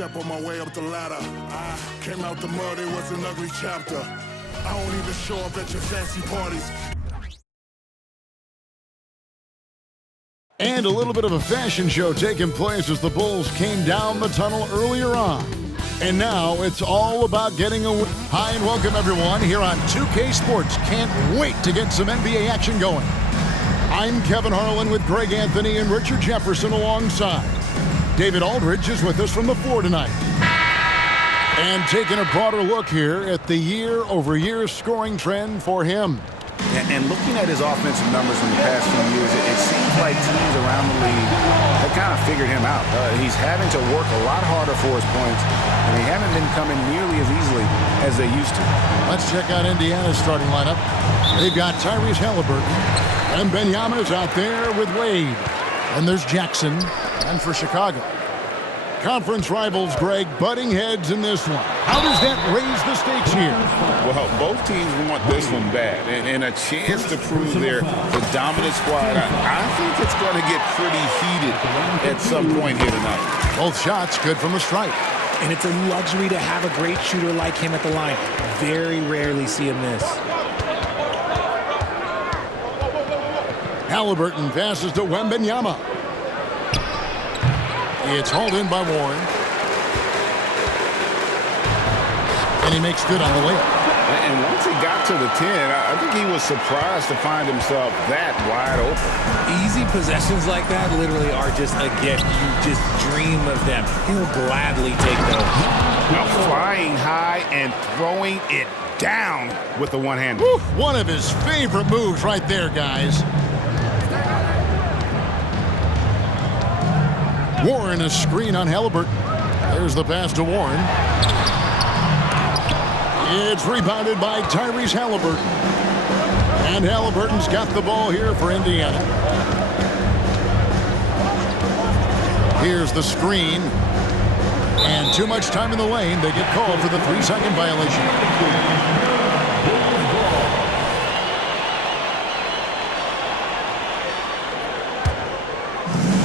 step on my way up the ladder. I came out the mud, it was an ugly chapter. I don't even show up at your fancy parties. And a little bit of a fashion show taking place as the Bulls came down the tunnel earlier on. And now it's all about getting a win. Hi and welcome everyone here on 2K Sports. Can't wait to get some NBA action going. I'm Kevin Harlan with Greg Anthony and Richard Jefferson alongside. David Aldridge is with us from the floor tonight. And taking a broader look here at the year-over-year scoring trend for him. And looking at his offensive numbers from the past few years, it seems like teams around the league have kind of figured him out. He's having to work a lot harder for his points, and they haven't been coming nearly as easily as they used to. Let's check out Indiana's starting lineup. They've got Tyrese Haliburton, and Benyama's out there with Wade. And there's Jackson, and for Chicago. Conference rivals, Greg, butting heads in this one. How does that raise the stakes here? Well, both teams want this one bad, and a chance to prove they're the dominant squad. I think it's going to get pretty heated at some point here tonight. Both shots good from the stripe. And it's a luxury to have a great shooter like him at the line. Very rarely see him miss. Haliburton passes to Wembanyama. It's hauled in by Warren. And he makes good on the layup. And once he got to the 10, I think he was surprised to find himself that wide open. Easy possessions like that literally are just a gift. You just dream of them. He'll gladly take those. Now flying high and throwing it down with the one-hander. One of his favorite moves right there, guys. Warren, a screen on Haliburton. There's the pass to Warren. It's rebounded by Tyrese Haliburton. And Haliburton's got the ball here for Indiana. Here's the screen. And too much time in the lane. They get called for the 3-second violation.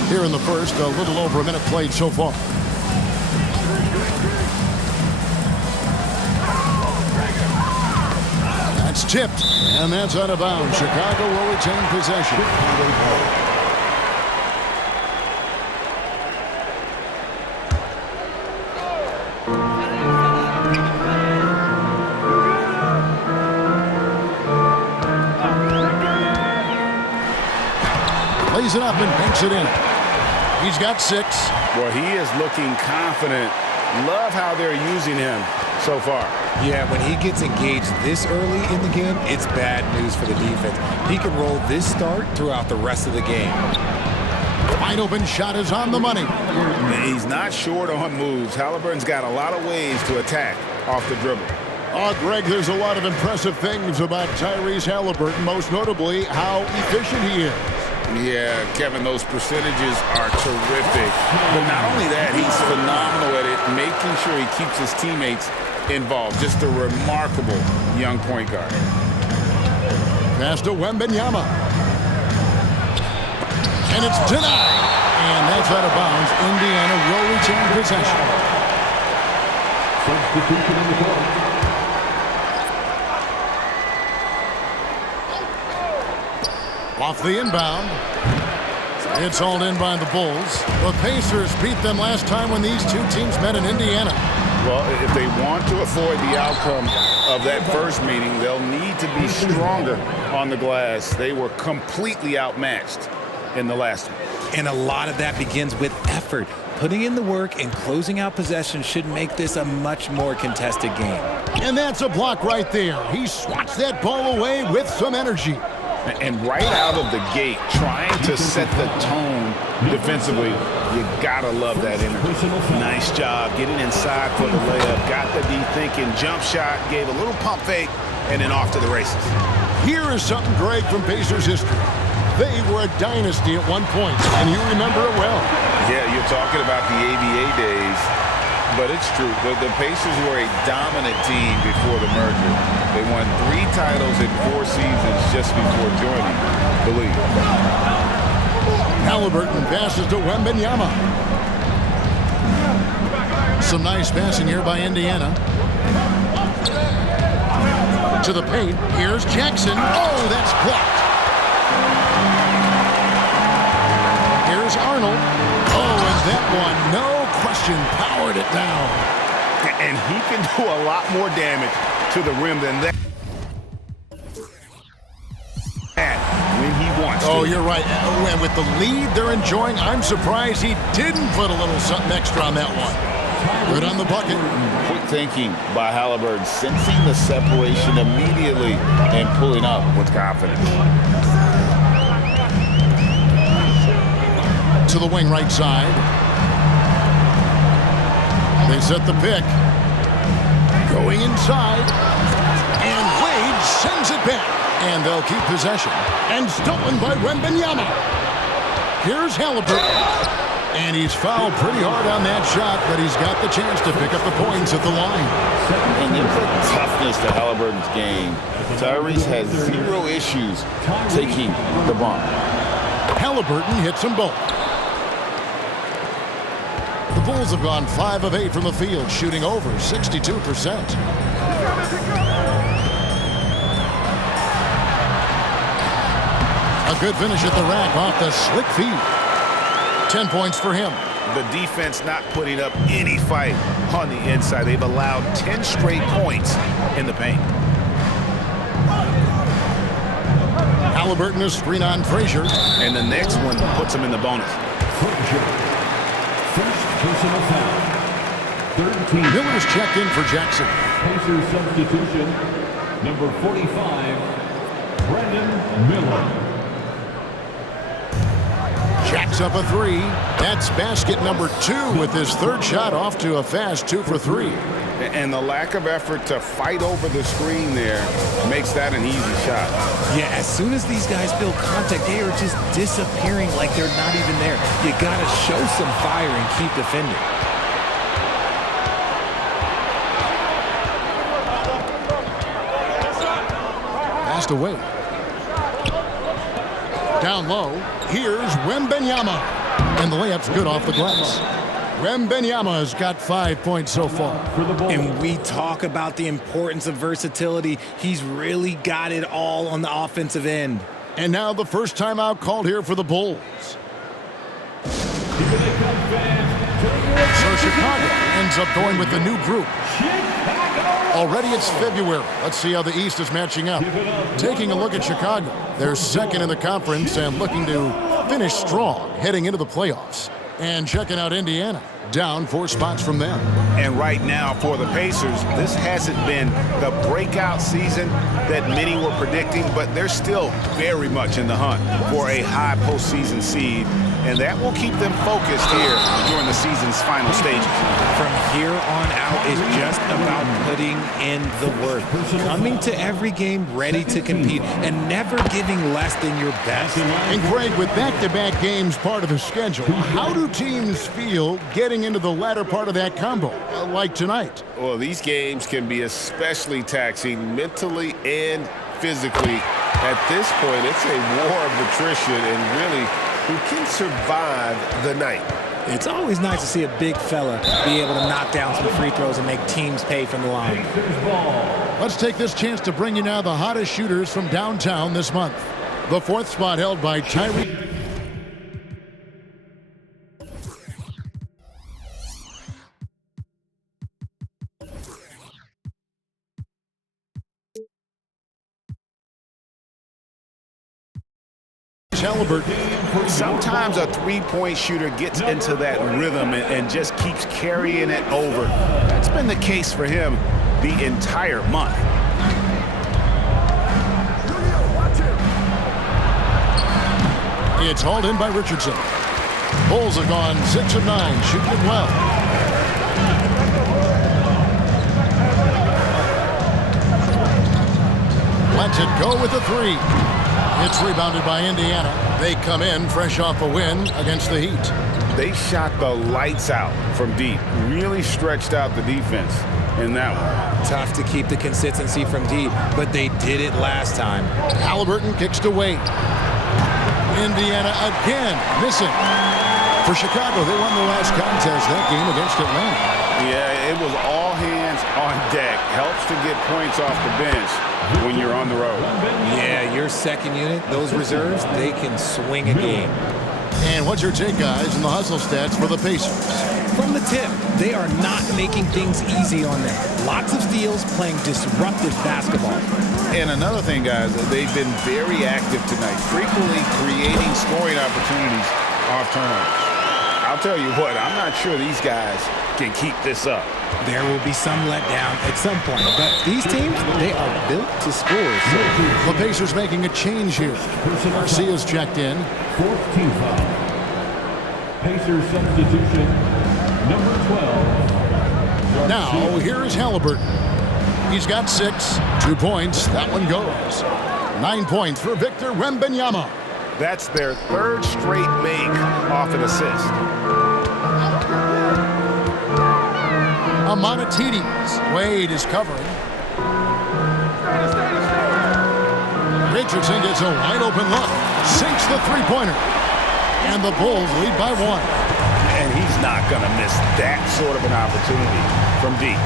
Here in the first, a little over a minute played so far. That's tipped, and that's out of bounds. Chicago will retain possession. Lays it up and banks it in. He's got 6. Well, he is looking confident. Love how they're using him so far. Yeah, when he gets engaged this early in the game, it's bad news for the defense. He can roll this start throughout the rest of the game. Wide open shot is on the money. He's not short on moves. Haliburton's got a lot of ways to attack off the dribble. Oh, Greg, there's a lot of impressive things about Tyrese Haliburton, most notably how efficient he is. Yeah, Kevin, those percentages are terrific. But not only that, he's phenomenal at it, making sure he keeps his teammates involved. Just a remarkable young point guard. Pass to Wembanyama. And it's denied. And that's out of bounds. Indiana will retain possession. Substitution on the court. Off the inbound. It's hauled in by the Bulls. The Pacers beat them last time when these two teams met in Indiana. Well, if they want to avoid the outcome of that first meeting, they'll need to be stronger on the glass. They were completely outmatched in the last one. And a lot of that begins with effort. Putting in the work and closing out possession should make this a much more contested game. And that's a block right there. He swats that ball away with some energy. And right out of the gate, trying to set the tone defensively, you gotta love that energy. Nice job getting inside for the layup. Got the D thinking, jump shot, gave a little pump fake, and then off to the races. Here is something, Greg, from Pacers history. They were a dynasty at one point, and you remember it well. Yeah, you're talking about the ABA days. But it's true. The Pacers were a dominant team before the merger. They won 3 titles in 4 seasons just before joining the league. Haliburton passes to Wembanyama. Some nice passing here by Indiana. To the paint. Here's Jackson. Oh, that's blocked. Here's Arnold. Oh, and that one, no question, powered it down. And he can do a lot more damage to the rim than that when he wants to. Oh, you're right. And with the lead they're enjoying, I'm surprised he didn't put a little something extra on that one. Good on the bucket. Quick thinking by Halliburton, sensing the separation immediately and pulling up with confidence. To the wing right side. They set the pick. Going inside. And Wade sends it back. And they'll keep possession. And stolen by Wembanyama. Here's Halliburton. And he's fouled pretty hard on that shot, but he's got the chance to pick up the points at the line. And there's a toughness to Halliburton's game. Tyrese has zero issues taking the bump. Halliburton hits them both. The Bulls have gone 5 of 8 from the field, shooting over 62%. A good finish at the rack off the slick feed. 10 points for him. The defense not putting up any fight on the inside. They've allowed 10 straight points in the paint. Halliburton is screen on Frazier. And the next one puts him in the bonus. Frazier. First personal foul. Third team. Miller's checked in for Jackson. Pacers substitution. Number 45, Brandon Miller. Jacks up a three. That's basket number 2 with his third shot off to a fast 2 for 3. And the lack of effort to fight over the screen there makes that an easy shot. Yeah, as soon as these guys build contact, they are just disappearing like they're not even there. You got to show some fire and keep defending. Passed away. Down low. Here's Wembanyama. And the layup's good off the glass. Wembanyama has got 5 points so far. And we talk about the importance of versatility. He's really got it all on the offensive end. And now the first timeout called here for the Bulls. So Chicago ends up going with the new group. Already it's February. Let's see how the East is matching up. Taking a look at Chicago. They're second in the conference and looking to finish strong heading into the playoffs. And checking out Indiana, down 4 spots from them. And right now for the Pacers, this hasn't been the breakout season that many were predicting, but they're still very much in the hunt for a high postseason seed. And that will keep them focused here during the season's final stages. From here on out is just about putting in the work. Coming to every game ready to compete and never giving less than your best. And Greg, with back-to-back games part of the schedule, how do teams feel getting into the latter part of that combo, like tonight? Well, these games can be especially taxing mentally and physically. At this point, it's a war of attrition and really who can survive the night. It's always nice to see a big fella be able to knock down some free throws and make teams pay from the line. Let's take this chance to bring you now the hottest shooters from downtown this month. The 4th spot held by Tyrese. Halliburton. Sometimes a three-point shooter gets into that rhythm and just keeps carrying it over. That's been the case for him the entire month. It's hauled in by Richardson. Bulls have gone 6 of 9, shooting it well. Lets it go with a 3. It's rebounded by Indiana. They come in fresh off a win against the Heat. They shot the lights out from deep. Really stretched out the defense in that one. Tough to keep the consistency from deep, but they did it last time. Halliburton kicks to Wade. Indiana again missing. For Chicago, they won the last contest that game against Atlanta. Yeah, hands on deck. Helps to get points off the bench when you're on the road. Yeah, your second unit, those reserves, they can swing a game. And what's your take, guys, in the hustle stats for the Pacers? From the tip, they are not making things easy on them. Lots of steals, playing disruptive basketball. And another thing, guys, they've been very active tonight, frequently creating scoring opportunities off turnovers. I'll tell you what, I'm not sure these guys can keep this up. There will be some letdown at some point, but these teams, they are built to score. So The Pacers making a change here. Garcia's checked in. Fourth team foul. Pacers substitution, number 12. Now, here is Halliburton. He's got 6, 2 points. That one goes. 9 points for Victor Wembanyama. That's their third straight make off an assist. Amonatides. Wade is covering. Richardson gets a wide open look. Sinks the three-pointer. And the Bulls lead by 1. And he's not going to miss that sort of an opportunity from deep.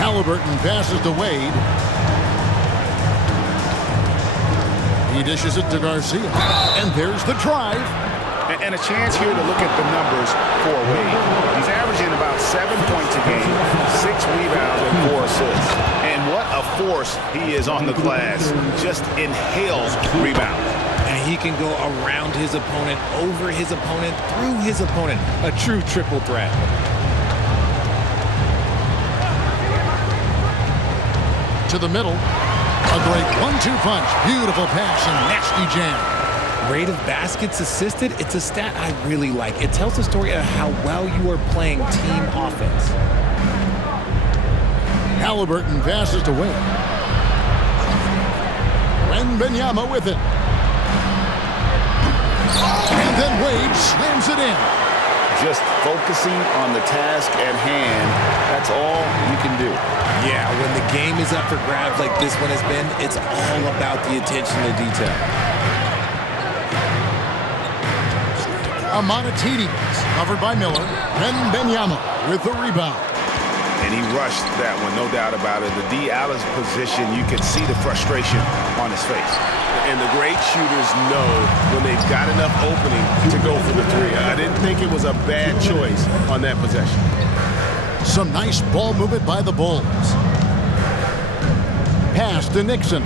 Halliburton passes to Wade. He dishes it to Garcia. And there's the drive. And a chance here to look at the numbers for Wade. He's averaging about 7 points a game, 6 rebounds, and 4 assists. And what a force he is on the glass. Just inhales rebounds. and he can go around his opponent, over his opponent, through his opponent. A true triple threat. To the middle. A great 1-2 punch. Beautiful pass and nasty jam. Rate of baskets assisted, it's a stat I really like. It tells the story of how well you are playing team offense. Halliburton passes to Wade. Wembanyama with it. And then Wade slams it in. Just focusing on the task at hand, that's all you can do. Yeah, when the game is up for grabs like this one has been, it's all about the attention to detail. Amonatides, covered by Miller. Wembanyama with the rebound. And he rushed that one, no doubt about it. The D out of position, you can see the frustration on his face. And the great shooters know when they've got enough opening to go for the three. I didn't think it was a bad choice on that possession. Some nice ball movement by the Bulls. Pass to Nixon.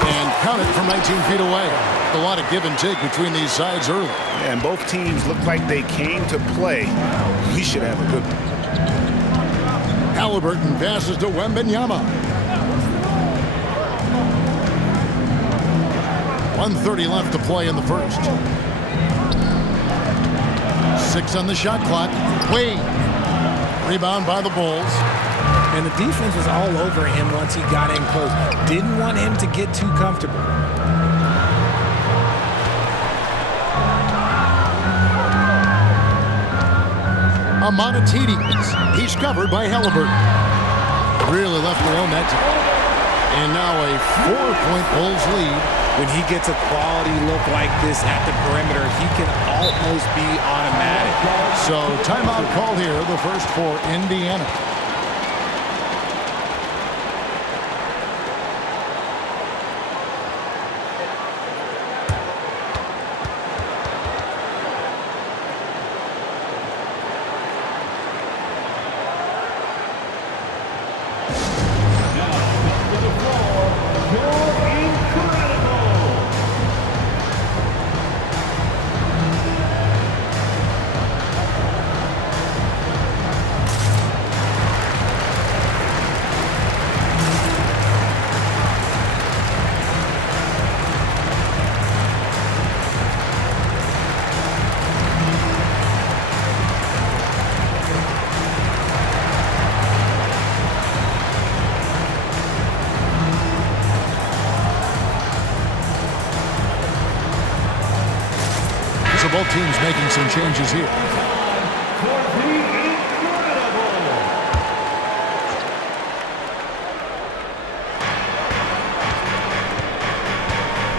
And count it from 19 feet away. A lot of give and take between these sides early. And both teams look like they came to play. We should have a good one. Halliburton passes to Wembanyama. 1:30 left to play in the first. 6 on the shot clock. Wade. Rebound by the Bulls. And the defense was all over him once he got in close. Didn't want him to get too comfortable. Amonatides. He's covered by Halliburton. Really left alone that time. And now a 4-point Bulls lead. When he gets a quality look like this at the perimeter, he can almost be automatic. So timeout call here, the first for Indiana. So both teams making some changes here.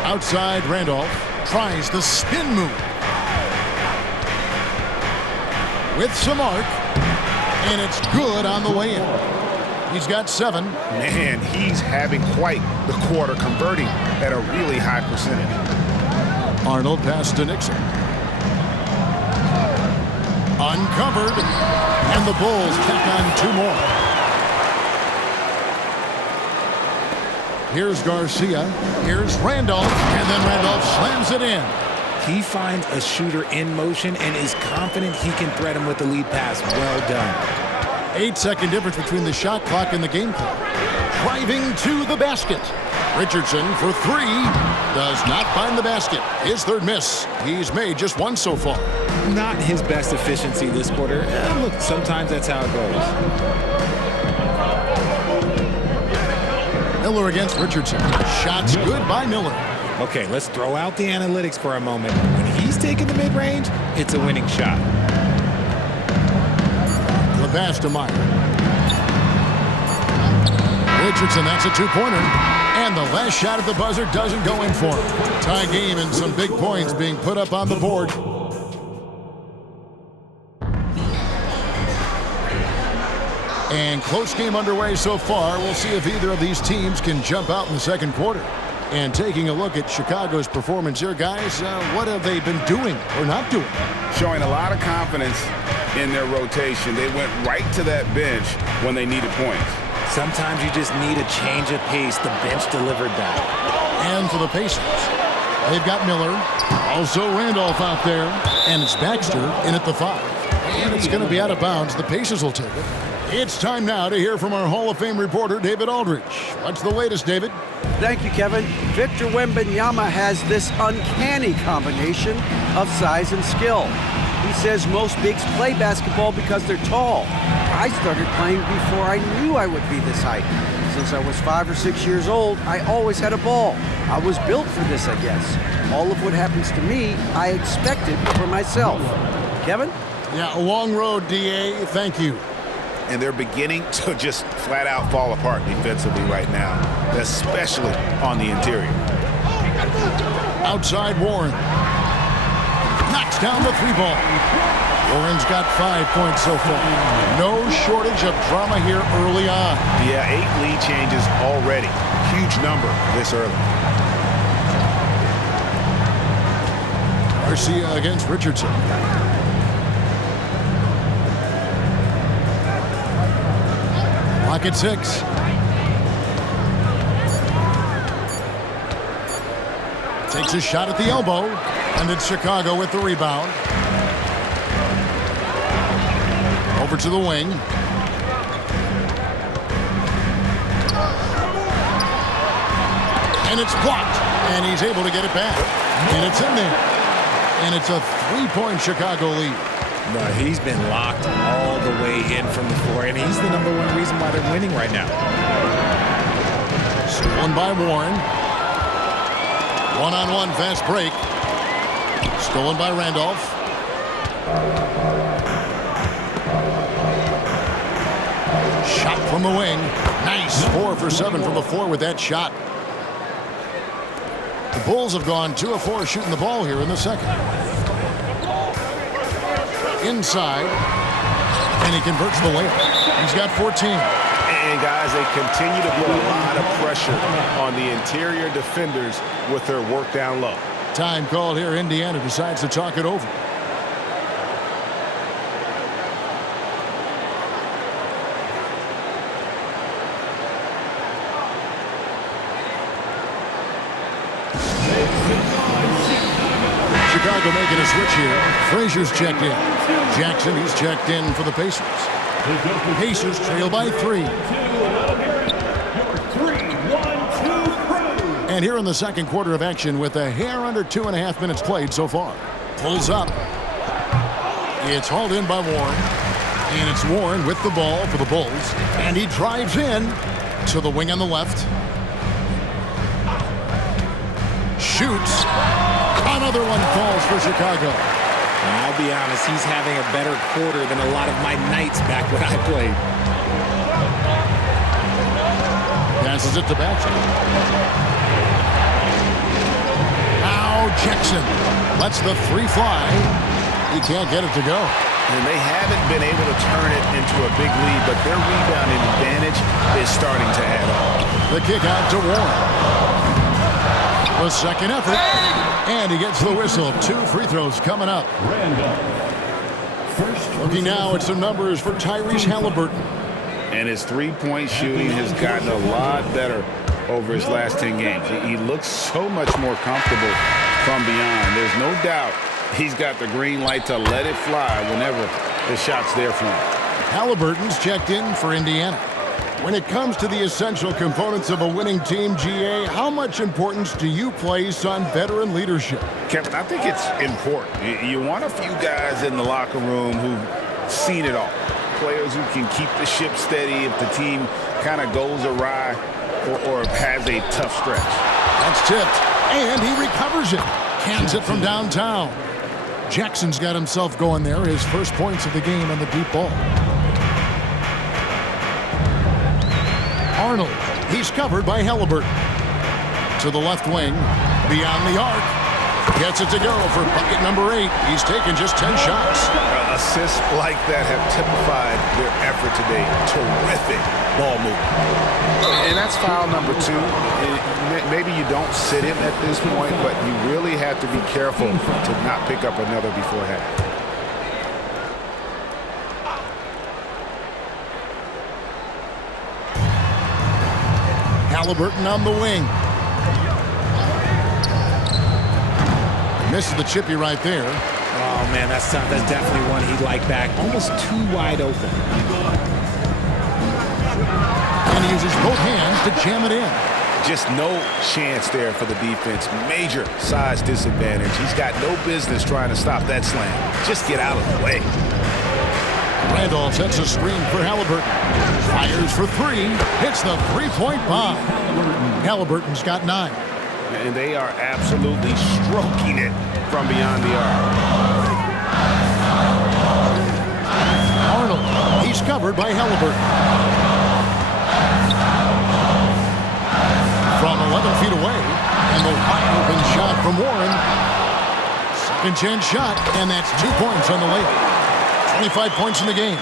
Outside, Randolph tries the spin move. with some arc, and it's good on the way in. He's got 7. Man, he's having quite the quarter, converting at a really high percentage. Arnold passes to Nixon. Uncovered, and the Bulls tack on 2 more. Here's Garcia. Here's Randolph, and then Randolph slams it in. He finds a shooter in motion and is confident he can thread him with the lead pass. Well done. 8-second difference between the shot clock and the game clock. Driving to the basket. Richardson for 3. Does not find the basket. His 3rd miss. He's made just 1 so far. Not his best efficiency this quarter. Look, sometimes that's how it goes. Miller against Richardson. Shots good by Miller. Okay, let's throw out the analytics for a moment. When he's taking the mid-range, it's a winning shot. The pass to Meyer. Richardson, that's a 2-pointer. And the last shot at the buzzer doesn't go in for him. Tie game and some big points being put up on the board. And close game underway so far. We'll see if either of these teams can jump out in the second quarter. And taking a look at Chicago's performance here, guys, what have they been doing or not doing? Showing a lot of confidence in their rotation. They went right to that bench when they needed points. Sometimes you just need a change of pace. The bench delivered that. And for the Pacers, they've got Miller, also Randolph out there, and it's Baxter in at the 5. And it's going to be out of bounds. The Pacers will take it. It's time now to hear from our Hall of Fame reporter, David Aldridge. What's the latest, David? Thank you, Kevin. Victor Wembanyama has this uncanny combination of size and skill. He says most bigs play basketball because they're tall. I started playing before I knew I would be this height. Since I was 5 or 6 years old, I always had a ball. I was built for this, I guess. All of what happens to me, I expected for myself. Kevin? Yeah, a long road, D.A. Thank you. And they're beginning to just flat out fall apart defensively right now, especially on the interior. Outside Warren. Knocks down the 3-ball. Warren's got 5 points so far. No shortage of drama here early on. Yeah, 8 lead changes already. Huge number this early. Garcia against Richardson. Clock at 6. Takes a shot at the elbow, and it's Chicago with the rebound. Over to the wing. And it's blocked, and he's able to get it back. And it's in there. And it's a 3-point Chicago lead. No, he's been locked all the way in from the floor, and he's the #1 reason why they're winning right now. Stolen by Warren. One-on-one fast break. Stolen by Randolph. Shot from the wing. Nice. 4 for 7 from the floor with that shot. The Bulls have gone 2 of 4 shooting the ball here in the second. Inside, and he converts the layup. He's got 14. And guys, they continue to put a lot of pressure on the interior defenders with their work down low. Time called here. Indiana decides to talk it over. Chicago making a switch here. Frazier's checked in. Jackson, he's checked in for the Pacers. Pacers trail by 3. And here in the second quarter of action with a hair under 2.5 minutes played so far. Pulls up. It's hauled in by Warren. And it's Warren with the ball for the Bulls. And he drives in to the wing on the left. Shoots. Another one falls for Chicago. I'll be honest, he's having a better quarter than a lot of my nights back when I played. Passes it to Baxter. Now Jackson lets the 3 fly. He can't get it to go. And they haven't been able to turn it into a big lead, but their rebounding advantage is starting to add up. The kick out to Warren. The second effort. And he gets the whistle. 2 free throws coming up. Looking now at some numbers for Tyrese Halliburton. And his three-point shooting has gotten a lot better over his last 10 games. He looks so much more comfortable from beyond. There's no doubt he's got the green light to let it fly whenever the shot's there for him. Halliburton's checked in for Indiana. When it comes to the essential components of a winning team, GA, how much importance do you place on veteran leadership? Kevin, I think it's important. You want a few guys in the locker room who've seen it all. Players who can keep the ship steady if the team kind of goes awry or has a tough stretch. That's tipped, and he recovers it. Cans it from downtown. Jackson's got himself going there, his first points of the game on the deep ball. Arnold, he's covered by Halliburton. To the left wing, beyond the arc. Gets it to go for bucket number 8. He's taken just 10 shots. Assists like that have typified their effort today. Terrific ball movement. And that's foul number 2. Maybe you don't sit him at this point, but you really have to be careful to not pick up another beforehand. Halliburton on the wing. Misses the chippy right there. Oh, man, that's tough. That's definitely one he'd like back. Almost too wide open. And he uses both hands to jam it in. Just no chance there for the defense. Major size disadvantage. He's got no business trying to stop that slam. Just get out of the way. Randolph sets a screen for Halliburton. Fires for 3. Hits the three-point bomb. Halliburton's got 9. And they are absolutely stroking it from beyond the arc. Arnold, he's covered by Halliburton. From 11 feet away, and the wide open shot from Warren. Second chance shot, and that's 2 points on the layup. 25 points in the game.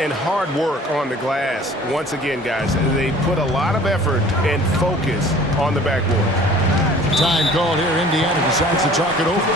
And hard work on the glass. Once again, guys, they put a lot of effort and focus on the backboard. Time called here. Indiana decides to talk it over.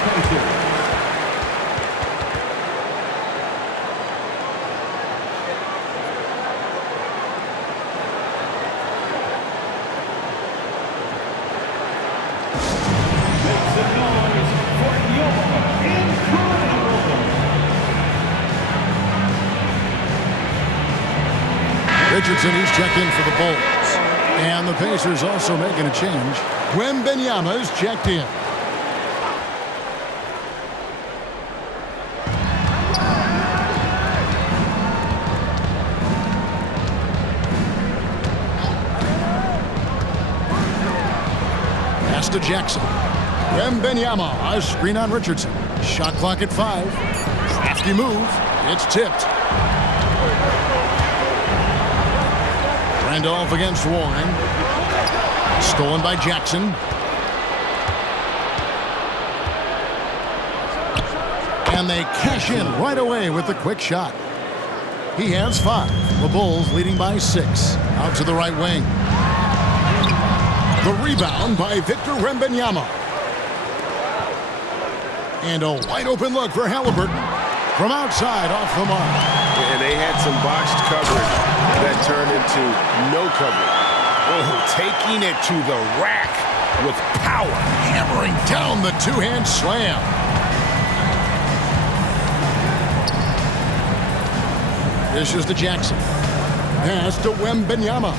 Richardson, he's checked in for the Bulls. And the Pacers also making a change. Wembanyama's checked in. Pass to Jackson. Wembanyama, a screen on Richardson. Shot clock at 5. Crafty move. It's tipped. Randolph against Warren. Stolen by Jackson. And they cash in right away with the quick shot. He has 5. The Bulls leading by 6. Out to the right wing. The rebound by Victor Wembanyama. And a wide open look for Halliburton. From outside, off the mark. And they had some botched coverage that turned into no coverage. Oh, taking it to the rack with power. Hammering down the two-hand slam. This is to Jackson. Pass to Wembanyama.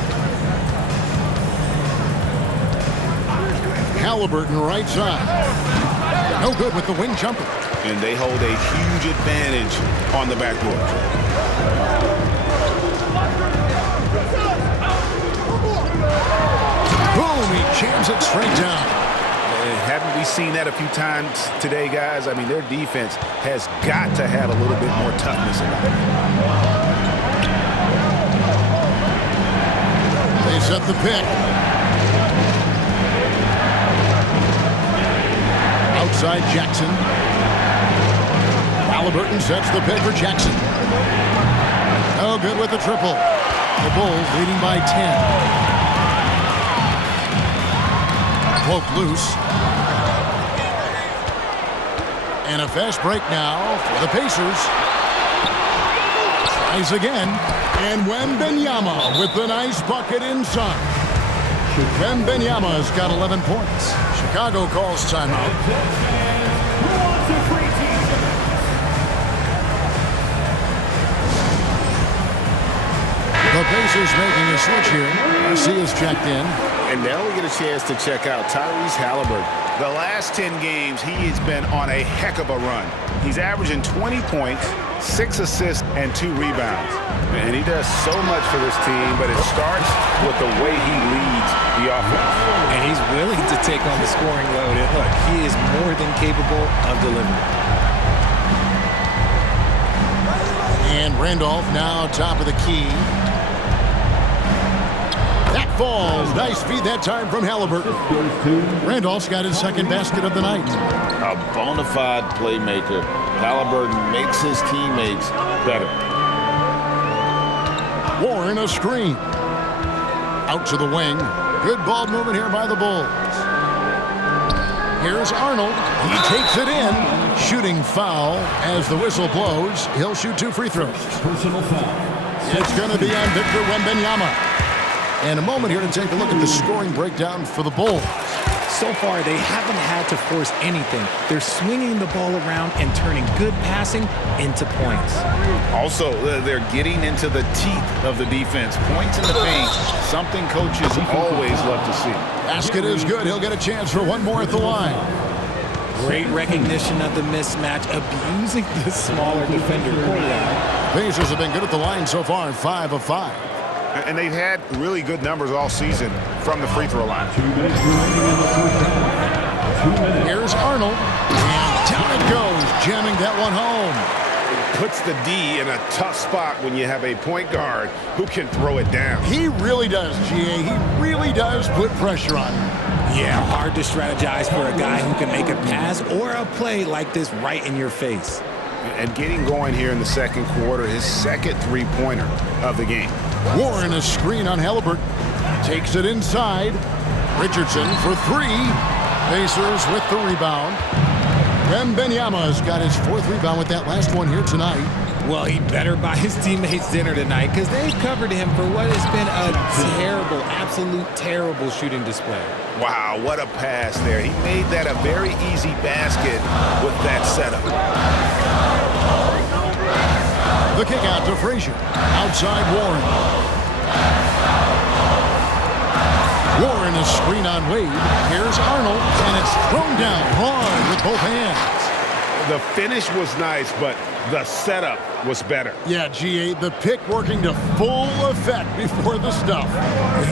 Halliburton right side. No good with the wing jumper. And they hold a huge advantage on the backboard. Boom, he jams it straight down. Haven't we seen that a few times today, guys? I mean, their defense has got to have a little bit more toughness about it. They set the pick. Outside Jackson. Halliburton sets the pick for Jackson. Oh, good with the triple. The Bulls leading by 10. Poke loose. And a fast break now for the Pacers. Tries again. And Wembanyama with the nice bucket inside. Wembanyama's got 11 points. Chicago calls timeout. The Pacers making a switch here. Garcia's checked in. And now we get a chance to check out Tyrese Halliburton. The last 10 games, he has been on a heck of a run. He's averaging 20 points, 6 assists, and 2 rebounds. And he does so much for this team, but it starts with the way he leads the offense. And he's willing to take on the scoring load. And look, he is more than capable of delivering. And Randolph now top of the key. That falls. Nice feed that time from Halliburton. Randolph's got his second basket of the night. A bona fide playmaker. Halliburton makes his teammates better. Warren a screen. Out to the wing. Good ball movement here by the Bulls. Here's Arnold. He takes it in. Shooting foul as the whistle blows. He'll shoot 2 free throws. Personal foul. It's going to be on Victor Wembanyama. And a moment here to take a look at the scoring breakdown for the Bulls. So far, they haven't had to force anything. They're swinging the ball around and turning good passing into points. Also, they're getting into the teeth of the defense. Points in the paint, something coaches always love to see. Basket is good. He'll get a chance for one more at the line. Great recognition of the mismatch, abusing the smaller defender. Pacers have been good at the line so far, 5 of 5. And they've had really good numbers all season from the free throw line. 2 minutes remaining in the fourth quarter. Here's Arnold. And down it goes, jamming that one home. Puts the D in a tough spot when you have a point guard who can throw it down. He really does, GA. He really does put pressure on him. Yeah, hard to strategize for a guy who can make a pass or a play like this right in your face. And getting going here in the second quarter, his second three-pointer of the game. Warren a screen on Halliburton. Takes it inside. Richardson for 3. Pacers with the rebound. Wembanyama's got his 4th rebound with that last one here tonight. Well, he better buy his teammates dinner tonight because they've covered him for what has been a terrible, absolute terrible shooting display. Wow, what a pass there. He made that a very easy basket with that setup. The kick out to Frazier. Outside Warren. Warren is screen on Wade. Here's Arnold, and it's thrown down hard with both hands. The finish was nice, but the setup was better. Yeah, GA, the pick working to full effect before the stuff.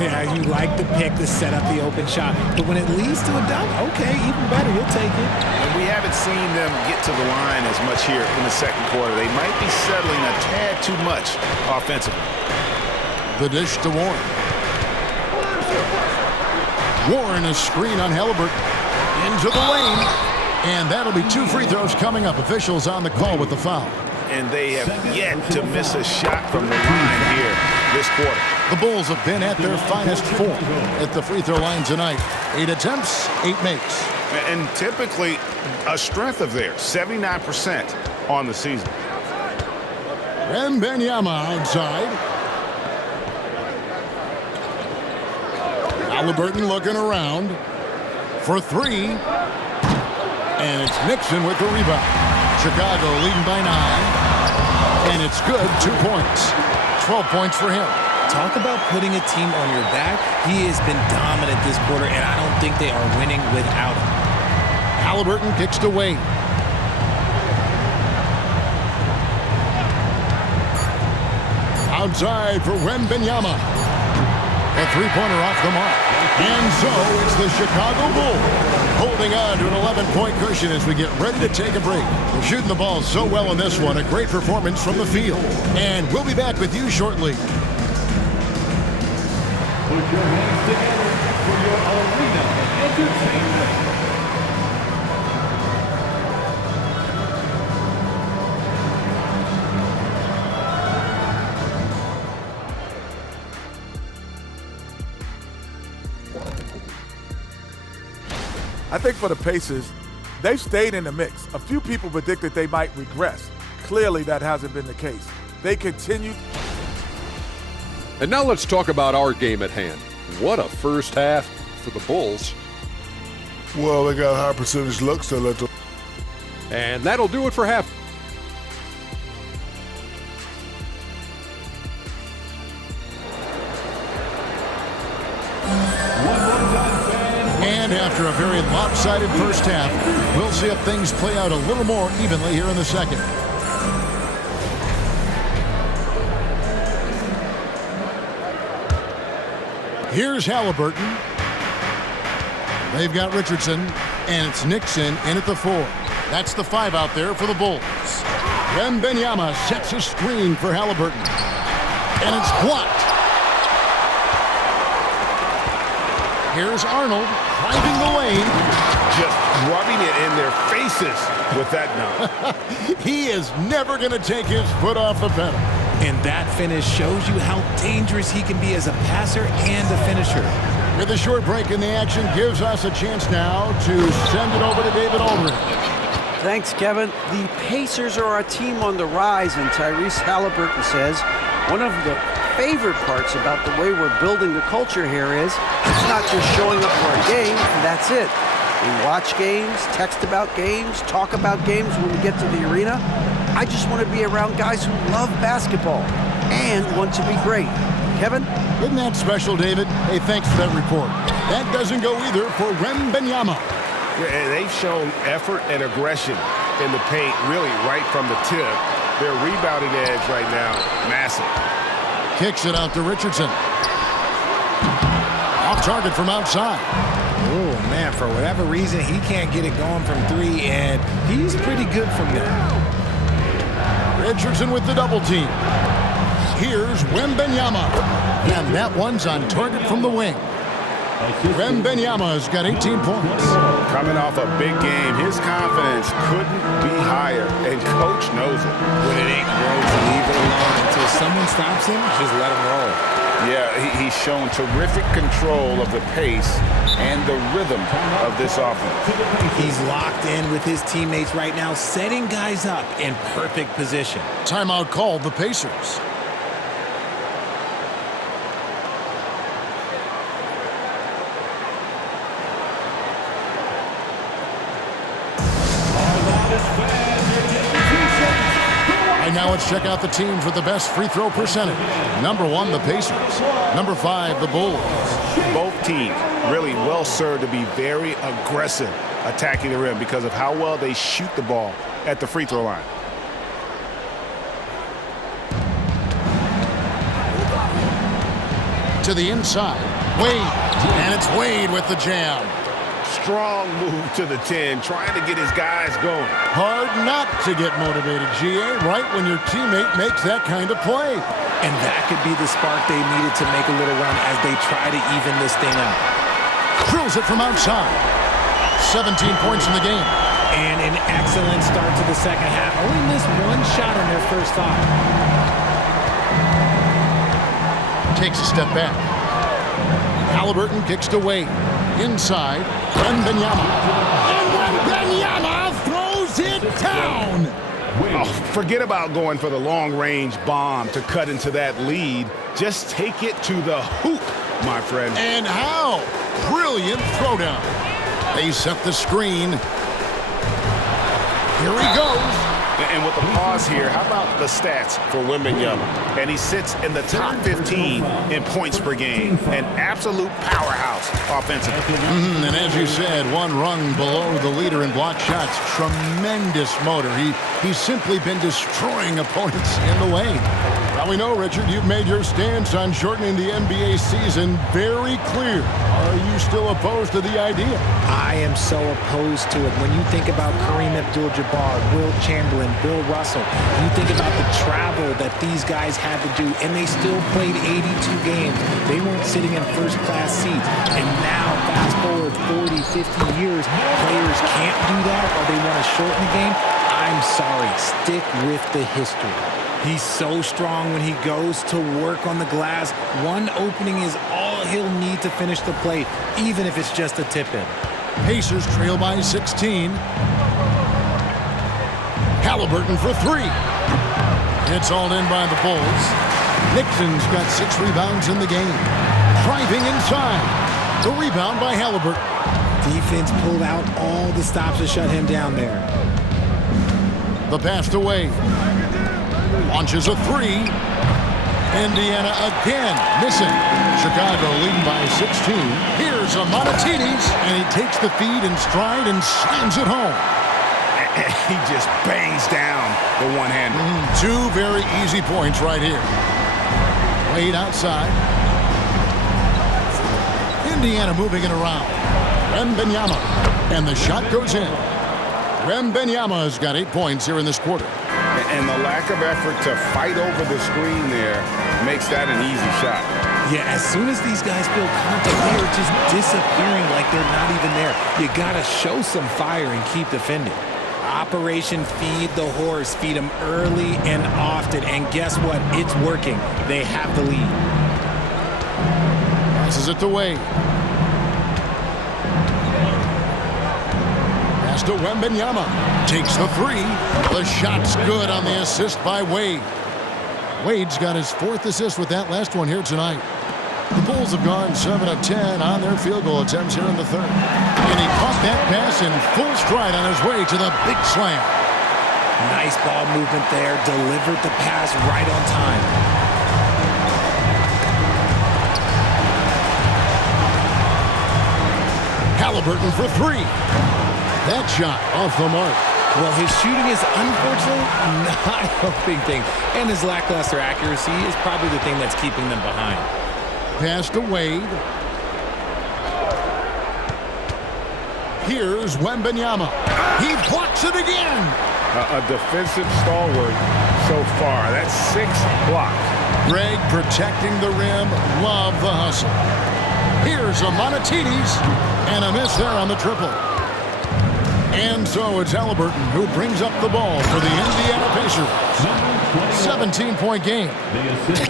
Yeah, you like the pick to set up the open shot, but when it leads to a dunk, okay, even better, you'll take it. And we haven't seen them get to the line as much here in the second quarter. They might be settling a tad too much offensively. The dish to Warren. Warren is screen on Halliburton. Into the lane. And that'll be 2 free throws coming up. Officials on the call with the foul. And they have yet to miss a shot from the line here this quarter. The Bulls have been at their finest form at the free throw line tonight. 8 attempts, 8 makes. And typically a strength of theirs, 79% on the season. Wembanyama outside. Halliburton looking around for 3. And it's Nixon with the rebound. Chicago leading by 9. And it's good, 2 points. 12 points for him. Talk about putting a team on your back. He has been dominant this quarter, and I don't think they are winning without him. Halliburton kicks to Wade. Outside for Wembanyama. A 3-pointer off the mark. And so it's the Chicago Bulls holding on to an 11-point cushion as we get ready to take a break. We're shooting the ball so well in this one. A great performance from the field. And we'll be back with you shortly. Put your hands together for your arena entertainment. I think for the Pacers, they've stayed in the mix. A few people predicted they might regress. Clearly, that hasn't been the case. They continue. And now let's talk about our game at hand. What a first half for the Bulls. Well, they got high percentage looks to let them. And that'll do it for half. And after a very lopsided first half, we'll see if things play out a little more evenly here in the second. Here's Halliburton. They've got Richardson, and it's Nixon in at the 4. That's the 5 out there for the Bulls. Wembanyama sets a screen for Halliburton, and it's blocked. Here's Arnold driving the lane. Just rubbing it in their faces with that dunk. He is never going to take his foot off the pedal. And that finish shows you how dangerous he can be as a passer and a finisher. With a short break in the action gives us a chance now to send it over to David Aldridge. Thanks, Kevin. The Pacers are a team on the rise, and Tyrese Halliburton says one of the favorite parts about the way we're building the culture here is it's not just showing up for a game, and that's it. We watch games, text about games, talk about games when we get to the arena. I just want to be around guys who love basketball and want to be great. Kevin? Isn't that special, David? Hey, thanks for that report. That doesn't go either for Wembanyama. Yeah, they've shown effort and aggression in the paint, really right from the tip. Their rebounding edge right now, massive. Kicks it out to Richardson. Off target from outside. Oh, man, for whatever reason, he can't get it going from 3, and he's pretty good from there. Richardson with the double team. Here's Wembanyama. And that one's on target from the wing. Wembanyama's got 18 points. Coming off a big game, his confidence couldn't be higher, and coach knows it. When it ain't broke, leave it alone until someone stops him, just let him roll. Yeah, he's shown terrific control of the pace and the rhythm of this offense. He's locked in with his teammates right now, setting guys up in perfect position. Timeout called the Pacers. And now let's check out the teams with the best free throw percentage. Number 1, the Pacers. Number 5, the Bulls. Both teams really well served to be very aggressive attacking the rim because of how well they shoot the ball at the free throw line. To the inside. Wade. And it's Wade with the jam. Strong move to the 10, trying to get his guys going. Hard not to get motivated, GA, right when your teammate makes that kind of play. And that could be the spark they needed to make a little run as they try to even this thing out. Drills it from outside. 17 points in the game. And an excellent start to the second half. Only missed one shot on their first 5. Takes a step back. Halliburton kicks to Wade. Inside, Wembanyama. And Wembanyama throws it down. Oh, forget about going for the long-range bomb to cut into that lead. Just take it to the hoop, my friend. And how? Brilliant throwdown. They set the screen. Here he goes. And with the pause here, how about the stats for Wembanyama? And he sits in the top 15 in points per game. An absolute powerhouse offensively. And as you said, one rung below the leader in block shots. Tremendous motor. He's simply been destroying opponents in the lane. Well, we know, Richard, you've made your stance on shortening the NBA season very clear. Are you still opposed to the idea? I am so opposed to it. When you think about Kareem Abdul-Jabbar, Will Chamberlain, Bill Russell, you think about the travel that these guys had to do, and they still played 82 games. They weren't sitting in first-class seats. And now, fast forward 40, 50 years, players can't do that or they want to shorten the game. I'm sorry. Stick with the history. He's so strong when he goes to work on the glass. One opening is all he'll need to finish the play, even if it's just a tip-in. Pacers trail by 16. Halliburton for three. It's all in by the Bulls. Nixon's got 6 rebounds in the game. Driving inside. The rebound by Halliburton. Defense pulled out all the stops to shut him down there. The pass to Wade. Launches a three. Indiana again missing. Chicago leading by 16. Here's Amonatides, and he takes the feed in stride and slams it home. He just bangs down the one-hander. 2 very easy points right here. Wade outside. Indiana moving it around. Wembanyama, and the shot goes in. Wembanyama has got 8 points here in this quarter. And the lack of effort to fight over the screen there makes that an easy shot. Yeah, as soon as these guys feel contact, they are just disappearing like they're not even there. You got to show some fire and keep defending. Operation Feed the Horse. Feed them early and often. And guess what? It's working. They have the lead. Passes it to Wade. Pass to Wembanyama. Takes the three. The shot's good on the assist by Wade. Wade's got his 4th assist with that last one here tonight. The Bulls have gone 7 of 10 on their field goal attempts here in the 3rd. And he caught that pass in full stride on his way to the big slam. Nice ball movement there. Delivered the pass right on time. Halliburton for three. That shot off the mark. Well, his shooting is unfortunately not helping things. And his lackluster accuracy is probably the thing that's keeping them behind. Pass to Wade. Here's Wembanyama. He blocks it again. A defensive stalwart so far. That's 6 blocks. Greg protecting the rim. Love the hustle. Here's Amonatides. And a miss there on the triple. And so it's Halliburton who brings up the ball for the Indiana Pacers. 17-point game.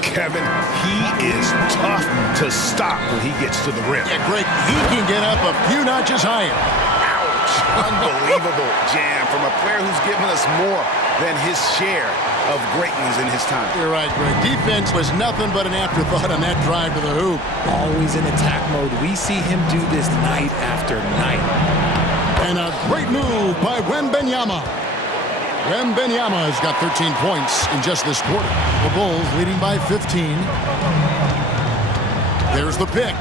Kevin, he is tough to stop when he gets to the rim. Yeah, Greg, he can get up a few notches higher. Ouch. Unbelievable jam from a player who's given us more than his share of great ones in his time. You're right, Greg. Defense was nothing but an afterthought on that drive to the hoop. Always in attack mode. We see him do this night after night. And a great move by Wembanyama. Wembanyama has got 13 points in just this quarter. The Bulls leading by 15. There's the pick.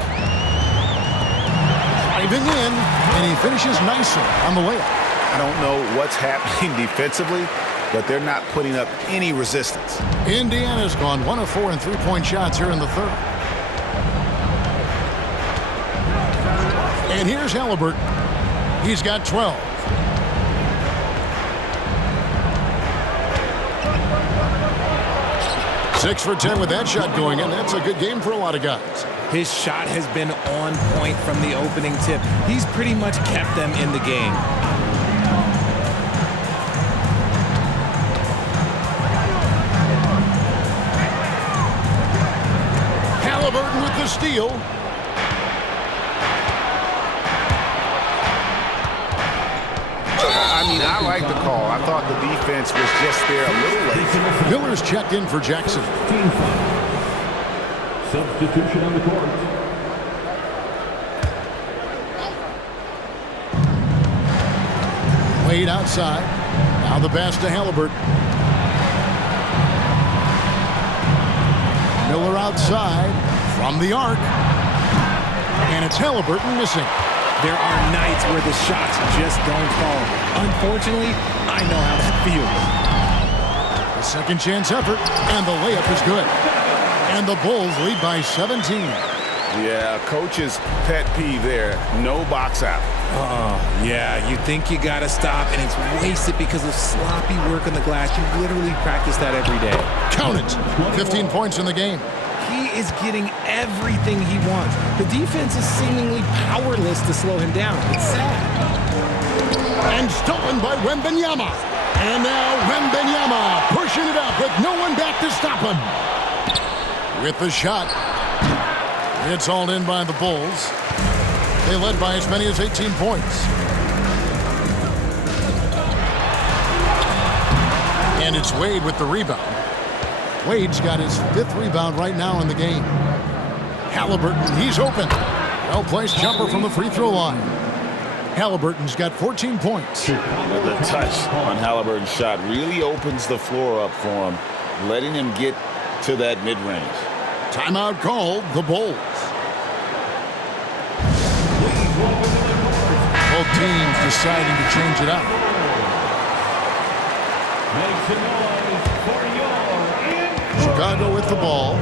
Driving in, and he finishes nicely on the layup. I don't know what's happening defensively, but they're not putting up any resistance. Indiana's gone 1 of 4 in three-point shots here in the 3rd. And here's Halliburton. He's got 12. Six for 10 with that shot going in. That's a good game for a lot of guys. His shot has been on point from the opening tip. He's pretty much kept them in the game. Halliburton with the steal. I mean, I like the call. I thought the defense was just there a little late. Miller's checked in for Jackson. Substitution on the court. Wade outside. Now the pass to Halliburton. Miller outside from the arc. And it's Halliburton missing. There are nights where the shots just don't fall. Unfortunately, I know how that feels. A second chance effort, and the layup is good. And the Bulls lead by 17. Yeah, coach's pet peeve there. No box out. Yeah, you think you got to stop, and it's wasted because of sloppy work on the glass. You literally practice that every day. Count it. 15 points in the game. He is getting everything he wants. The defense is seemingly powerless to slow him down. It's sad. And stolen by Wembanyama. And now Wembanyama pushing it up with no one back to stop him. With the shot. It's all in by the Bulls. They led by as many as 18 points. And it's Wade with the rebound. Wade's got his 5th rebound right now in the game. Halliburton, he's open. Well-placed jumper from the free throw line. Halliburton's got 14 points. The touch on Halliburton's shot really opens the floor up for him, letting him get to that mid-range. Timeout called, the Bulls. Both teams deciding to change it up. Chicago with the ball,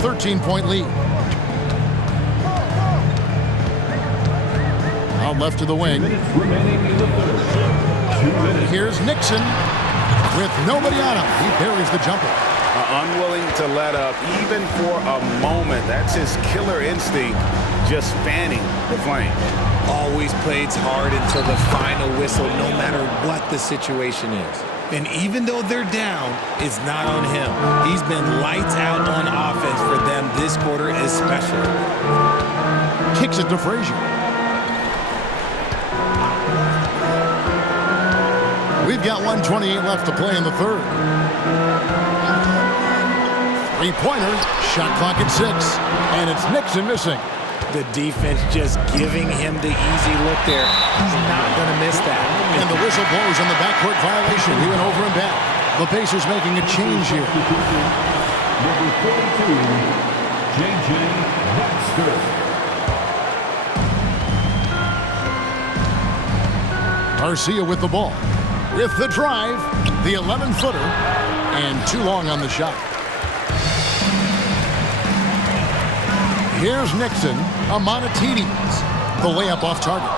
13-point lead. Out left to the wing. Here's Nixon with nobody on him. He buries the jumper. Unwilling to let up even for a moment. That's his killer instinct, just fanning the flame. Always plays hard until the final whistle, no matter what the situation is. And even though they're down, it's not on him. He's been lights out on offense for them this quarter especially. Kicks it to Frazier. We've got 1:28 left to play in the third. Three-pointer, shot clock at 6, and it's Nixon missing. The defense just giving him the easy look there. He's not going to miss that. And the whistle blows on the backcourt violation. He went over and back. The Pacers making a change here. Number 42, J.J. Baxter. Garcia with the ball. With the drive, the 11-footer, and too long on the shot. Here's Nixon, Amonatides, the layup off target.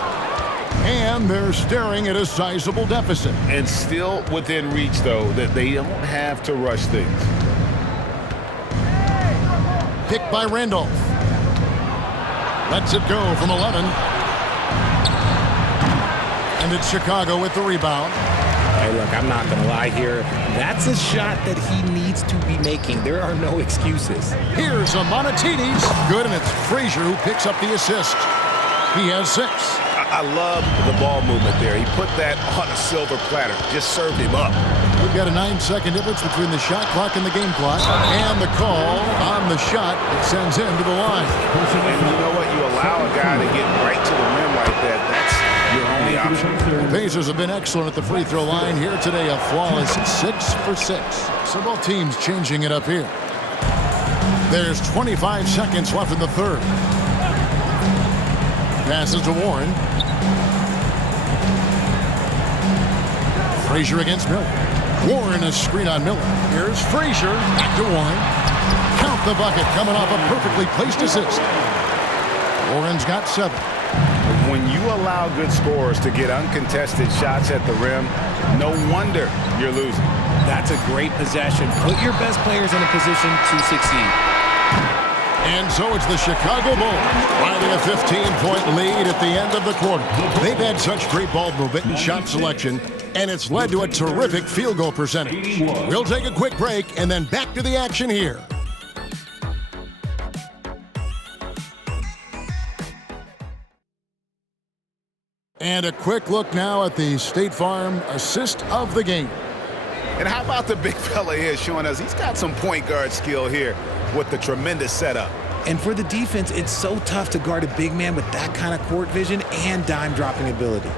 And they're staring at a sizable deficit. And still within reach, though, that they don't have to rush things. Picked by Randolph. Lets it go from 11. And it's Chicago with the rebound. Hey, look, I'm not going to lie here. That's a shot that he needs to be making. There are no excuses. Here's Amonatides. Good, and it's Frazier who picks up the assist. He has 6. I love the ball movement there. He put that on a silver platter. Just served him up. We've got a 9-second difference between the shot clock and the game clock. And the call on the shot that sends him to the line. And you know what? You allow a guy to get right to the rim like that. That's your only option. The Pacers have been excellent at the free throw line here today. A flawless 6 for 6. So both teams changing it up here. There's 25 seconds left in the third. Passes to Warren. Frazier against Miller. Warren a screen on Miller. Here's Frazier. Back to Warren. Count the bucket coming off a perfectly placed assist. Warren's got 7. When you allow good scorers to get uncontested shots at the rim, no wonder you're losing. That's a great possession. Put your best players in a position to succeed. And so it's the Chicago Bulls finding a 15-point lead at the end of the quarter. They've had such great ball movement and shot selection, and it's led to a terrific field goal percentage. We'll take a quick break and then back to the action here. And a quick look now at the State Farm assist of the game. And how about the big fella here showing us he's got some point guard skill here with the tremendous setup. And for the defense, it's so tough to guard a big man with that kind of court vision and dime-dropping ability.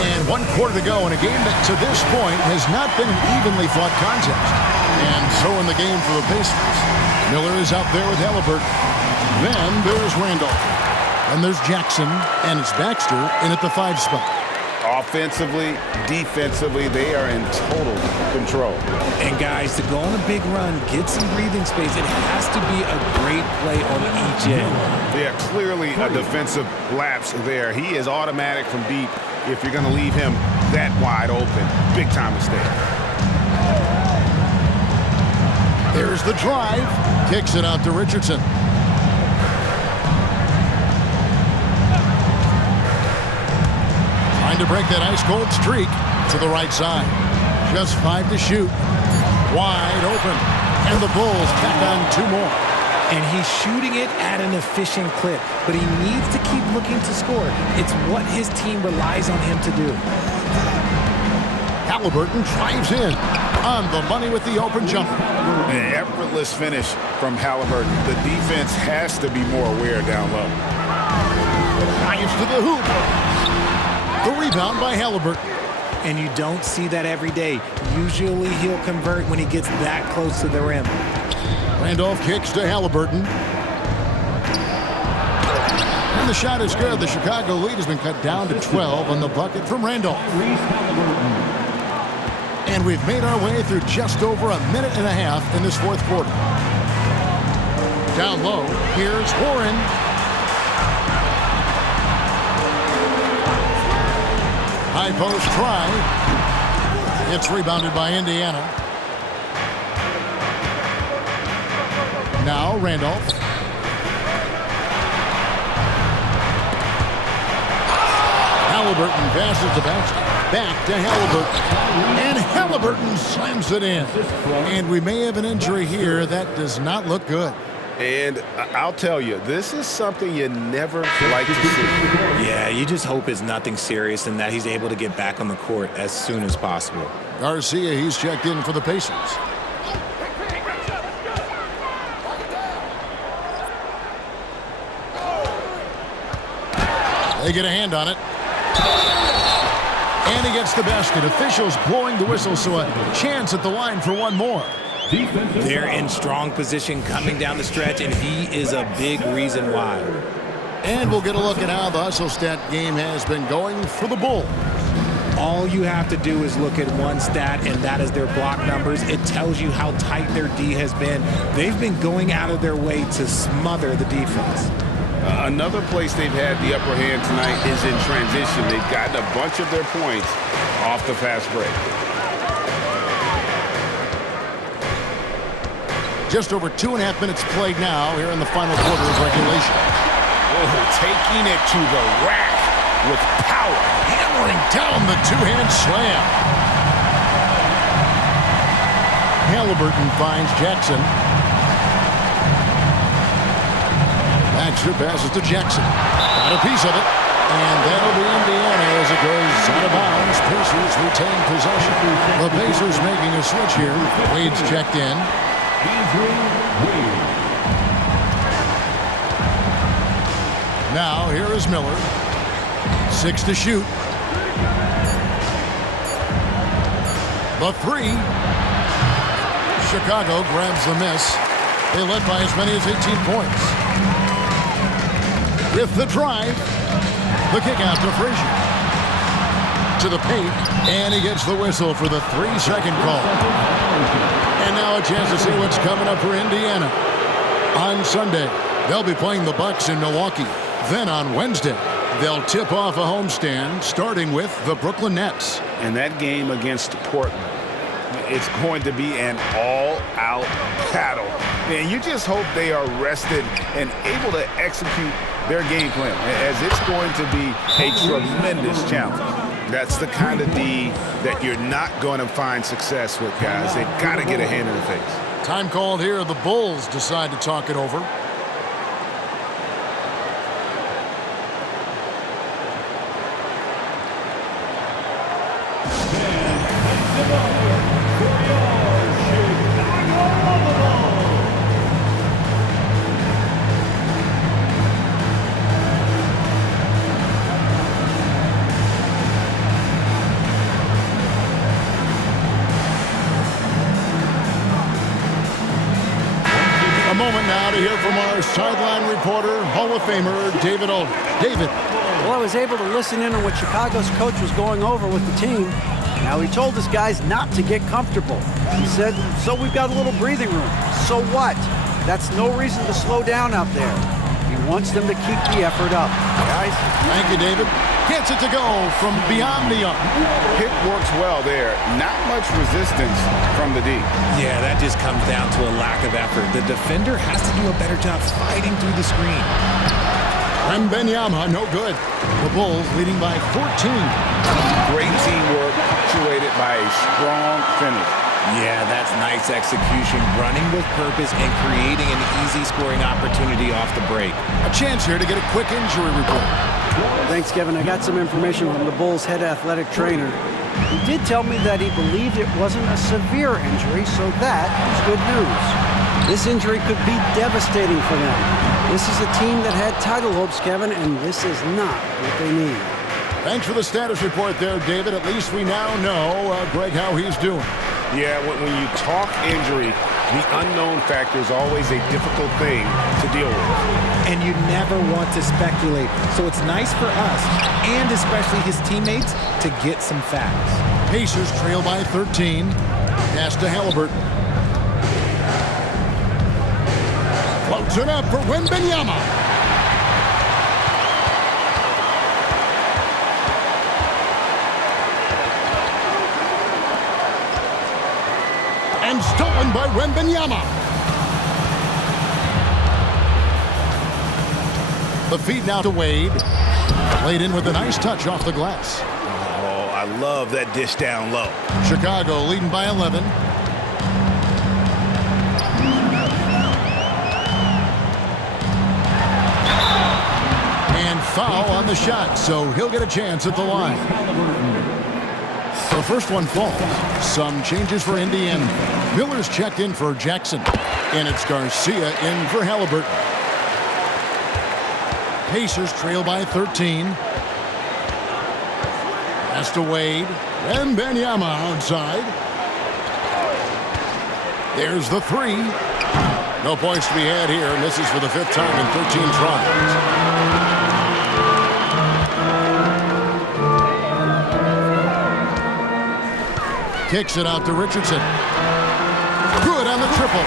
And 1 quarter to go in a game that to this point has not been an evenly fought contest. And so in the game for the Pacers, Miller is out there with Halliburton. Then there's Randolph. And there's Jackson, and it's Baxter in at the 5 spot. Offensively, defensively, they are in total control. And guys, to go on a big run, get some breathing space, it has to be a great play on each end. Yeah, clearly a defensive lapse there. He is automatic from deep if you're going to leave him that wide open. Big time mistake. There's the drive. Kicks it out to Richardson. To break that ice-cold streak to the right side. Just 5 to shoot. Wide open. And the Bulls tack on 2 more. And he's shooting it at an efficient clip, but he needs to keep looking to score. It's what his team relies on him to do. Halliburton drives in on the money with the open jumper. An effortless finish from Halliburton. The defense has to be more aware down low. Drives to the hoop. The rebound by Halliburton. And you don't see that every day. Usually he'll convert when he gets that close to the rim. Randolph kicks to Halliburton. And the shot is good. The Chicago lead has been cut down to 12 on the bucket from Randolph. And we've made our way through just over a minute and a half in this fourth quarter. Down low, here's Warren. High post try. It's rebounded by Indiana. Now Randolph. Halliburton passes the basket. Back to Halliburton. And Halliburton slams it in. And we may have an injury here. That does not look good. And I'll tell you, this is something you never like to see. Yeah, you just hope it's nothing serious and that he's able to get back on the court as soon as possible. Garcia, he's checked in for the Pacers. They get a hand on it. And he gets the basket. Officials blowing the whistle, so a chance at the line for one more. They're in strong position coming down the stretch, and he is a big reason why. And we'll get a look at how the hustle stat game has been going for the Bulls. All you have to do is look at one stat, and that is their block numbers. It tells you how tight their D has been. They've been going out of their way to smother the defense. Another place they've had the upper hand tonight is in transition. They've gotten a bunch of their points off the fast break. Just over 2.5 minutes played now here in the final quarter of regulation. Oh, taking it to the rack with power. Hammering down the two-hand slam. Halliburton finds Jackson. Baxter passes to Jackson. Got a piece of it. And that'll be Indiana as it goes out of bounds. Pacers retain possession. The Pacers making a switch here. Wade's checked in. Now here is Miller. 6 to shoot. The three. Chicago grabs the miss. They led by as many as 18 points. With the drive, the kick out to Frazier. To the paint, and he gets the whistle for the 3-second call. And now a chance to see what's coming up for Indiana. On Sunday, they'll be playing the Bucks in Milwaukee. Then on Wednesday, they'll tip off a homestand, starting with the Brooklyn Nets. And that game against Portland, it's going to be an all-out battle. And you just hope they are rested and able to execute their game plan, as it's going to be a tremendous challenge. That's the kind of D that you're not going to find success with, guys. They've got to get a hand in the face. Time called here. The Bulls decide to talk it over. Now to hear from our sideline reporter, Hall of Famer David Aldridge. David. Well, I was able to listen in on what Chicago's coach was going over with the team. Now, he told his guys not to get comfortable. He said, so we've got a little breathing room. So what? That's no reason to slow down out there. He wants them to keep the effort up. Guys? Thank you, David. Gets it to go from beyond the arc. Pick works well there. Not much resistance from the D. Yeah, that just comes down to a lack of effort. The defender has to do a better job fighting through the screen. Wembanyama, no good. The Bulls leading by 14. Great teamwork, punctuated by a strong finish. Yeah, that's nice execution, running with purpose and creating an easy scoring opportunity off the break. A chance here to get a quick injury report. Thanks, Kevin. I got some information from the Bulls' head athletic trainer. He did tell me that he believed it wasn't a severe injury, so that is good news. This injury could be devastating for them. This is a team that had title hopes, Kevin, and this is not what they need. Thanks for the status report there, David. At least we now know, Greg, how he's doing. Yeah, when you talk injury, the unknown factor is always a difficult thing to deal with. And you never want to speculate. So it's nice for us, and especially his teammates, to get some facts. Pacers trail by 13. Pass to Halliburton. Floats it up for Wembanyama. And stolen by Wembanyama. The feed now to Wade. Laid in with a nice touch off the glass. Oh, I love that dish down low. Chicago leading by 11. And foul on the shot, so he'll get a chance at the line. The first one falls. Some changes for Indiana. Miller's checked in for Jackson. And it's Garcia in for Halliburton. Pacers trail by 13. Pass to Wade. Wembanyama outside. There's the three. No points to be had here, and this is for the 5th time in 13 tries. Kicks it out to Richardson. Good on the triple.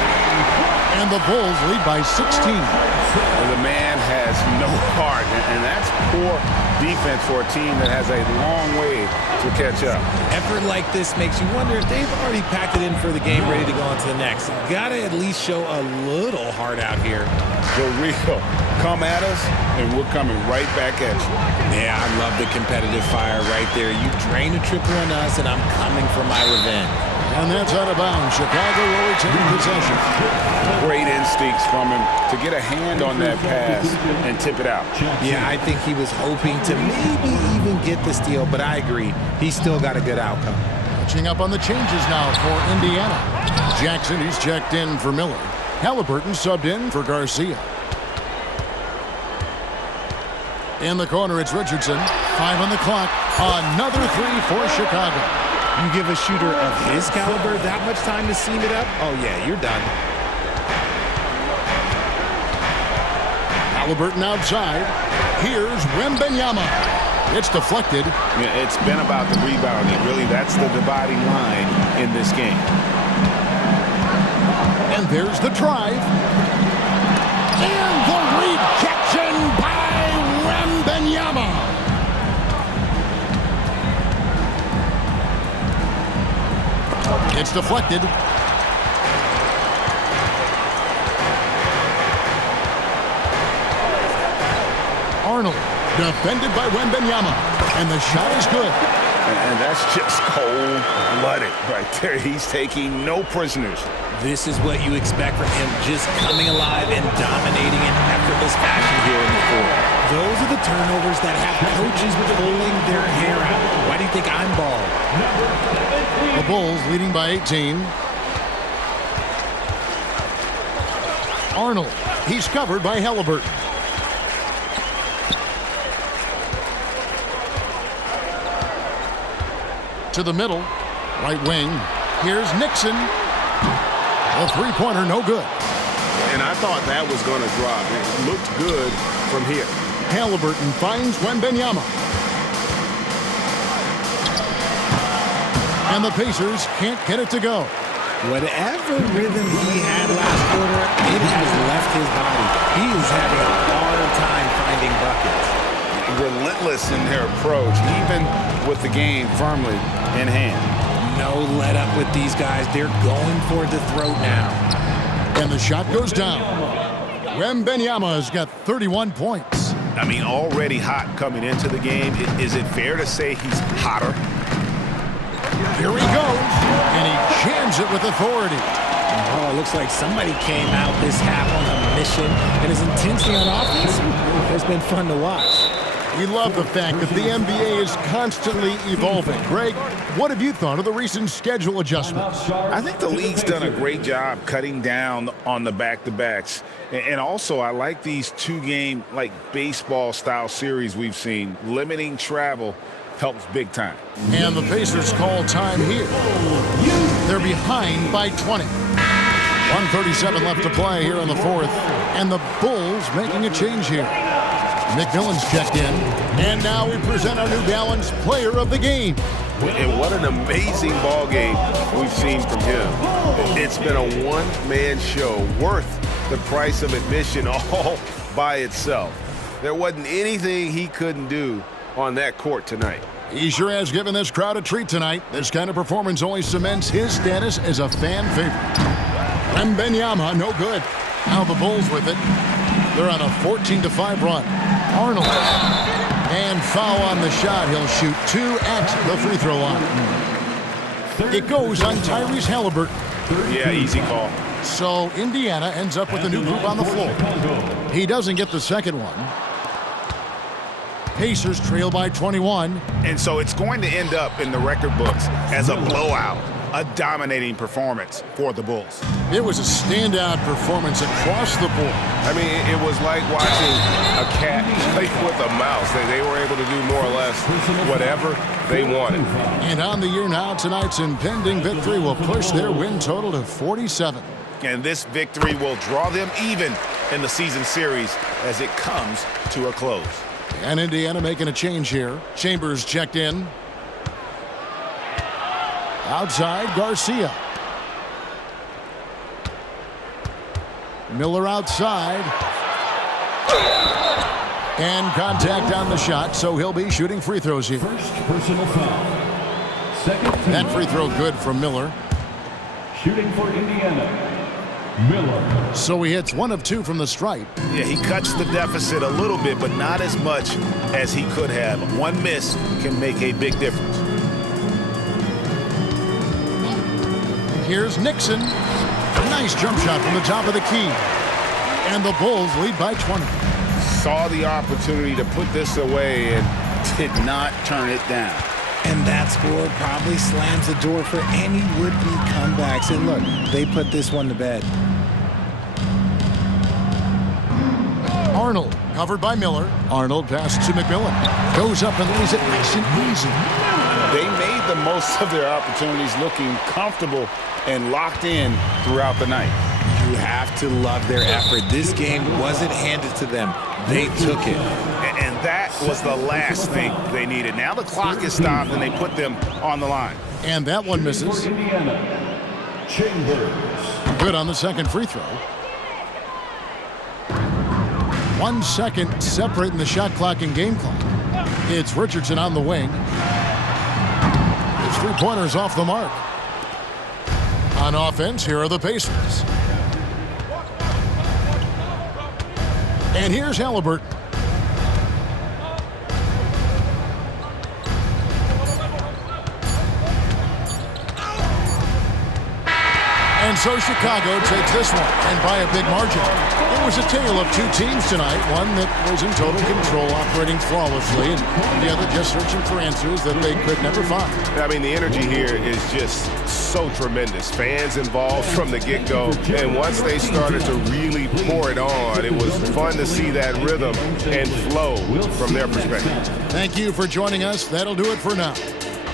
And the Bulls lead by 16. The man has no heart, and that's poor defense for a team that has a long way to catch up. Effort like this makes you wonder if they've already packed it in for the game, ready to go on to the next. Gotta at least show a little heart out here. For real. Come at us, and we're coming right back at you. Yeah, I love the competitive fire right there. You drain a triple on us, and I'm coming for my revenge. And that's out of bounds. Chicago will retain possession. Great instincts from him to get a hand on that pass and tip it out. Yeah, I think he was hoping to maybe even get the steal, but I agree. He still got a good outcome. Catching up on the changes now for Indiana. Jackson, he's checked in for Miller. Halliburton subbed in for Garcia. In the corner, it's Richardson. 5 on the clock. Another three for Chicago. You give a shooter of his caliber that much time to seam it up? Oh, yeah, you're done. Halliburton outside. Here's Wembanyama. It's deflected. Yeah, it's been about the rebounding. Really, that's the dividing line in this game. And there's the drive. And the rejection by Wembanyama. It's deflected. Arnold, defended by Wembanyama, and the shot is good. And that's just cold-blooded right there. He's taking no prisoners. This is what you expect from him, just coming alive and dominating in effortless fashion here in the fourth. Those are the turnovers that have coaches pulling their hair out. Why do you think I'm bald? The Bulls leading by 18. Arnold, he's covered by Halliburton. To the middle, right wing. Here's Nixon. A three-pointer, no good. And I thought that was going to drop. It looked good from here. Halliburton finds Wembanyama. And the Pacers can't get it to go. Whatever rhythm he had last quarter, it has left his body. He is having a hard time finding buckets. Relentless in their approach, even with the game firmly in hand. No let up with these guys. They're going for the throat now. And the shot goes down. Wembanyama's got 31 points. I mean, already hot coming into the game. Is it fair to say he's hotter? Here he goes. And he jams it with authority. Oh, it looks like somebody came out this half on a mission, and his intensity on offense has been fun to watch. We love the fact that the NBA is constantly evolving. Greg, what have you thought of the recent schedule adjustments? I think the league's done a great job cutting down on the back-to-backs. And also, I like these two-game, like baseball-style series we've seen. Limiting travel helps big time. And the Pacers call time here. They're behind by 20. 1:37 left to play here in the fourth. And the Bulls making a change here. McMillan's checked in. And now we present our New Balance Player of the Game. And what an amazing ball game we've seen from him. It's been a one-man show worth the price of admission all by itself. There wasn't anything he couldn't do on that court tonight. He sure has given this crowd a treat tonight. This kind of performance only cements his status as a fan favorite. Wembanyama, no good. Now the Bulls with it. They're on a 14-5 run. Arnold. And foul on the shot. He'll shoot 2 at the free throw line. It goes on Tyrese Halliburton. Yeah, easy call. So Indiana ends up with a new group on the floor. He doesn't get the second one. Pacers trail by 21. And so it's going to end up in the record books as a blowout, a dominating performance for the Bulls. It was a standout performance across the board. I mean, it was like watching a cat play with a mouse. They were able to do more or less whatever they wanted. And on the year now, tonight's impending victory will push their win total to 47. And this victory will draw them even in the season series as it comes to a close. And Indiana making a change here. Chambers checked in. Outside, Garcia. Miller outside. And contact on the shot, so he'll be shooting free throws here. First personal foul. Second team. That free throw good from Miller. Shooting for Indiana. Miller. So he hits 1 of 2 from the stripe. Yeah, he cuts the deficit a little bit, but not as much as he could have. One miss can make a big difference. Here's Nixon. Nice jump shot from the top of the key. And the Bulls lead by 20. Saw the opportunity to put this away and did not turn it down. And that score probably slams the door for any would-be comebacks. And look, they put this one to bed. Arnold covered by Miller. Arnold passes to McMillan. Goes up and lays it nice and easy. They made the most of their opportunities, looking comfortable and locked in throughout the night. You have to love their effort. This game wasn't handed to them. They took it. And that was the last thing they needed. Now the clock is stopped and they put them on the line. And that one misses. Indiana. Chambers. Good on the second free throw. 1 second separating the shot clock and game clock. It's Richardson on the wing. His three-pointers off the mark. On offense, here are the Pacers. And here's Halliburton. And so Chicago takes this one, and by a big margin. It was a tale of two teams tonight, one that was in total control, operating flawlessly, and the other just searching for answers that they could never find. I mean, the energy here is just so tremendous. Fans involved from the get-go, and once they started to really pour it on, it was fun to see that rhythm and flow from their perspective. Thank you for joining us. That'll do it for now.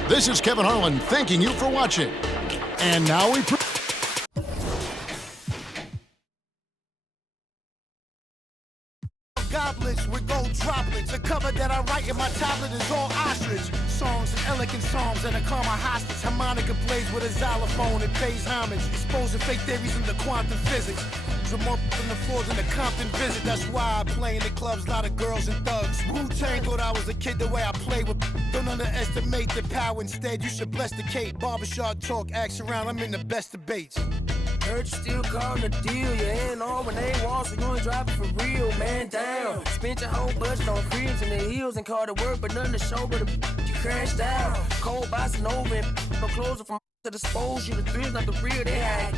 This is Kevin Harlan thanking you for watching. And now we... Goblets with gold droplets. The cover that I write in my tablet is all ostrich. Songs and elegant psalms and a calm my hostage. Harmonica plays with a xylophone. It pays homage. Exposing fake theories into quantum physics. So more than the floors in the Compton visit. That's why I play in the clubs, a lot of girls and thugs. Wu-Tang thought I was a kid the way I play with. Don't underestimate the power. Instead, you should bless the Kate. Barbershop talk, axe around. I'm in the best debates. Heard you still calling the deal, you ain't on when they want, so you ain't driving for real, man down. Spent your whole budget on cribs and the heels and called it work, but nothing to show but you crashed out. Cold bossing over and no closer from to dispose you. The three's not the real, they had